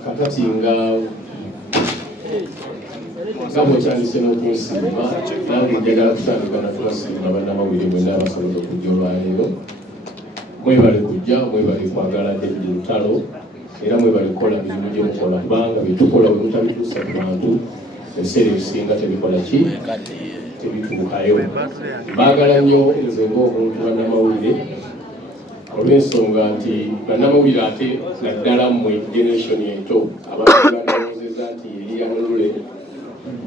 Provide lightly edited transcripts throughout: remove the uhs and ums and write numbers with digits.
akakati nga bwotandise n'okunsimba nange njagala kutandika natubasimba bannamawulire mwenna abasobola okujja olwaleero. Mwebale kujja, mwebale kwagala David Lutalo, era mwebale kukola mirimu gye mukola kubanga byetukola bwe mutabituusa ku bantu ebiseera ebisinga tebikola ki tebituukayo. Baagala nnyo nze ng'omuntu bannamawulire olw'ensonga nti bannamawulire ate naddala mmwe generation ento abantu bannalowoozeza nti eriyanulule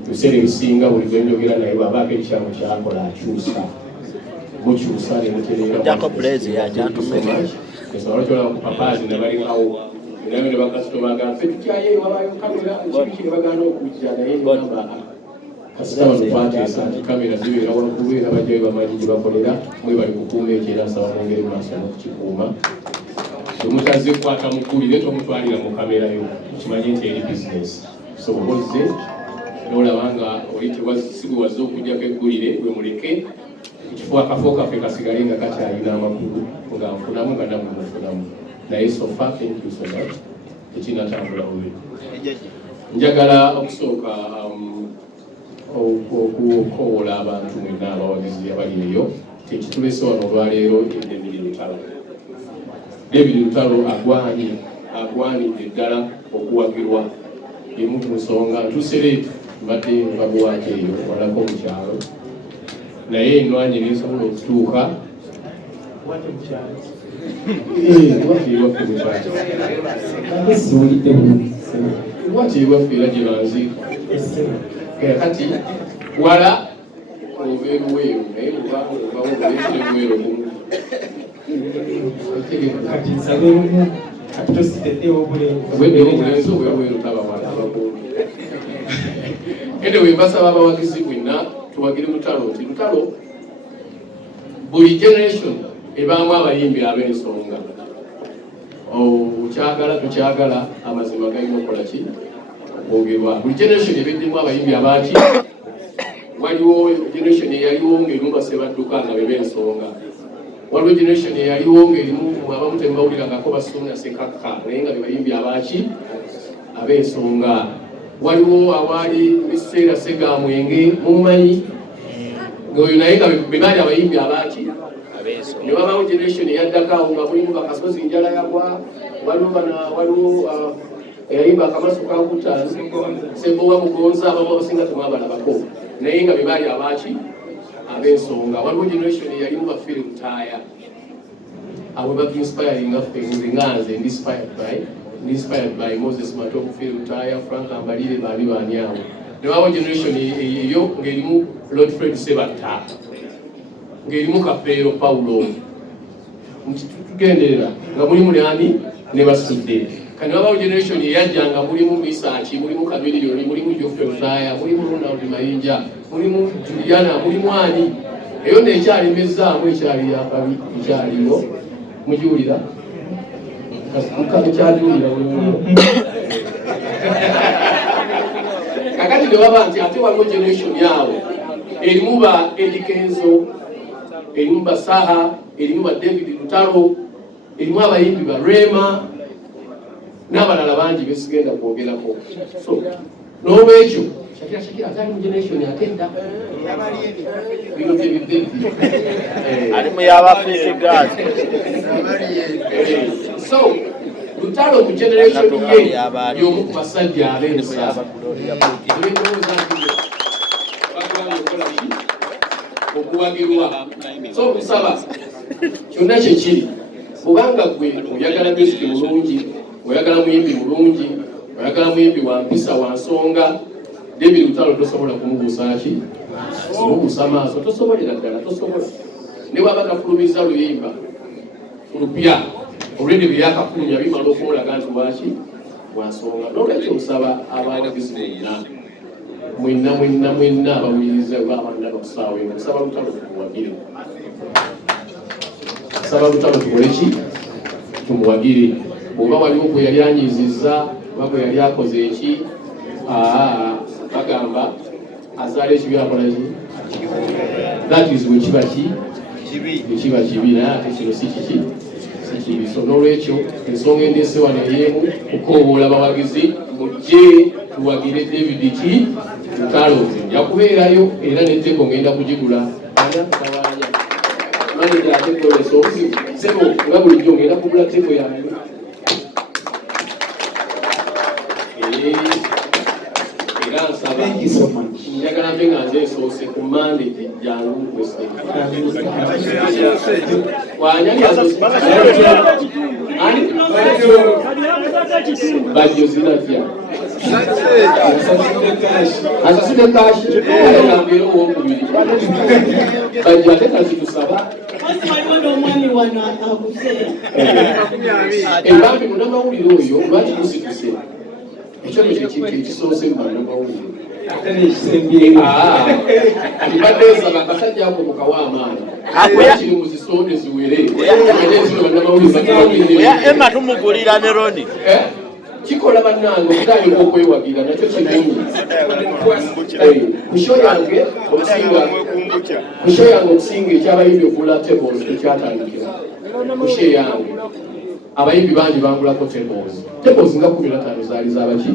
ebiseera ebisinga buli gwe njogera naye bw'abaako ekikyamo kyakola akyusa mukyusa ne mutereeraolwakyola ku papaazi ne balingawo era ne bakasitoma bagamba ffe tutyayo wabayo kamera kibiki ne bagaana okujja naye namba kasita bano twateesa nti kamera zibeera wakubeera bajjayo bamanyi gye bakolera mwe bali kukuuma ekyo era nsaba mwongere mu maaso n'okukikuuma temutazikwata mukulire tomutwalira mu kamerayo kimanye nti eri bizinesi so bwozze n'olabanga oli sigwe wazze okujjako eggulire gwe muleke ekifo akafo kaffe kasigale nga kakyalina amakulu nga nfunamu nga namwe mufunamu naye sofa thank you so much ekinatambula bubi. Njagala okusooka okukoola abantu mwenna abawagizi abali eyo tekituleese wano olwaleero David Lutalo. David Lutalo agwanidde ddala okuwagirwa emu ku nsonga ntusereetu mbadde babuwaako eyo walako mu kyalo naye enwanyi nesobola okutuuka watiibwaffe era gye banziika kati wala obeeruweeru naye lubaobeeruweeru obulenzi obweruweeru tabawala abakuumi ende wembasaba abawagizi bwenna tuwagire Lutalo nti Lutalo buli generation ebaamu abayimbi ab'ensonga okyagala tukyagala amazima galina okukola ki okwogerwa. Buli generation ebeddemu abayimbi abaaki waliwo generation eyaliwo ng'erimu basebadduka nga beb'ensonga, waliwo generation eyaliwo ng'erimu abamu tembawulirangako basuuna sekakka naye nga bebayimbi abaaki ab'ensonga, waliwo awaali ebiseera segamwenge mumanyi ng'oyo naye nga bebaali abayimbi abaaki ne wabawo generation eyaddako nga mulimu bakasozi njala yagwa, waliwo eyayimba akamaso kakuta Sebowa Mugonza, abamu abasinga temwabalabako naye nga bebaali abaaki ab'ensonga. Waliwo generation eyalimu bafere Lutaaya abo bakinspiringa ffe nze nganze inspired by Moses Matovu, Fere Lutaaya, Frank Ambalire, baani awo. Ne wabawo generation eyo ng'erimu Lord Fred Sebatta, ng'erimu Kafeero Paulo, tugenderera nga mulimu nani ne basudde. Kati wabawo generation eyajjanga mulimu Mesach, mulimu Kabiriyoni, mulimu Geoffrey Lutaaya, mulimu Ronald Mayinja, mulimu Juliana, mulimu ani eyo nekyalimezzaamu ekyali akabi ekyaliwo mugiwulira kasikukka ekyagiwulira kakati ne waba nti ate waliwo generation yaabo erimu ba Eddie Kenzo, erimu ba Saha, erimu ba David Lutalo, erimu abayimbi ba Rema n'abalala bangi besigenda kwogerako. So n'olwekyo Shakira atali mu generation ate dda bino tebidde ali mu y'abafiiti gazi. So Lutalo mu generation ye y'omu ku basajja ab'ensa okuwagirwa. So kusaba kyonna kyekiri kubanga gwe oyagala music mulungi, oyagala muyimbi mulungi, oyagala muyimbi wa mpisa wa nsonga, David Lutalo tosobola kumubuusa ki? Kumubuusa maaso tosobolera ddala, tosobola. Ne bw'aba gafulumiza luyimba lupya olwedde byakafulumya bimala okumulaga nti lwaki wa nsonga. N'olwekyo nsaba abawagizi mwenna abawuliriza abaana bakusaawe nsaba Lutalo tumuwagire. Nsaba Lutalo tukole ki? Tumuwagire. Bw'oba waliwo gwe yali anyiizizza oba gwe yali akoze eki bagamba azaala ekibi akola ki? That is bwe kiba ki? Ekiba kibi naye ate kino si kiki? sikibiso n'olwekyo ensonga endeese wano ey'emu okukoowoola abawagizi mujje tuwagire David ki Lutalo yakubeerayo era n'etteko ngenda kugigula anatawaanya manager atekolesa obuzibu sebo nga bulijjo ngenda kugula tteko yange era nsaba njagala mbe nga nze nsoose ku mande jangu kwese bajjo zinatya asasudde kashi alambeera owokubiri bajjo ate kazitusaba ebambi munamawulire oyo lwaki tusituse ekyo nekyo kintu ekisoose mu banamawulire alibadeza bakasajja ako mukawa amaani kiri mu zisonde ziwere Emma tumugulira ne Roni kikola bannange okutandika okwewagira nakyo kimunyi kusho yange okusinga ekyabayimbi okugula tables tekyatandikira kushe yange abayimbi bangi bangulako tables nga 15 zaali zabaki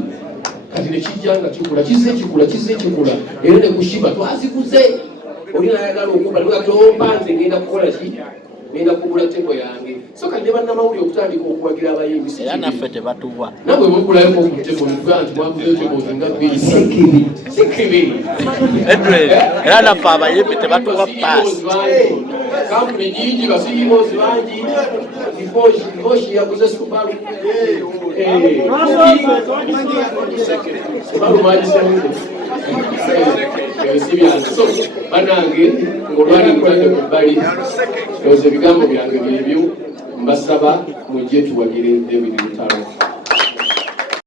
kati nekijja nga kikula kikula era ne kushiba twazikuze olina ayagala okuba lwagompanze ngenda kukola ki ngenda kugula tebo yange so kati ne bannamawulire okutandika okuwagira abayimbi era naffe tebatuwa nabwe mukulayoko ku tebo nti mwaguze tebo nga bbiri sikibiri era naffe abayimbi tebatuwa paasi kampuni nyingi basiibozi bangi ifoshi yaguze Subaru Subaru magisemude so banange ngolwali nkutadde ku bbali ebigambo byange byebyo mbasaba mujje tuwagire David Lutalo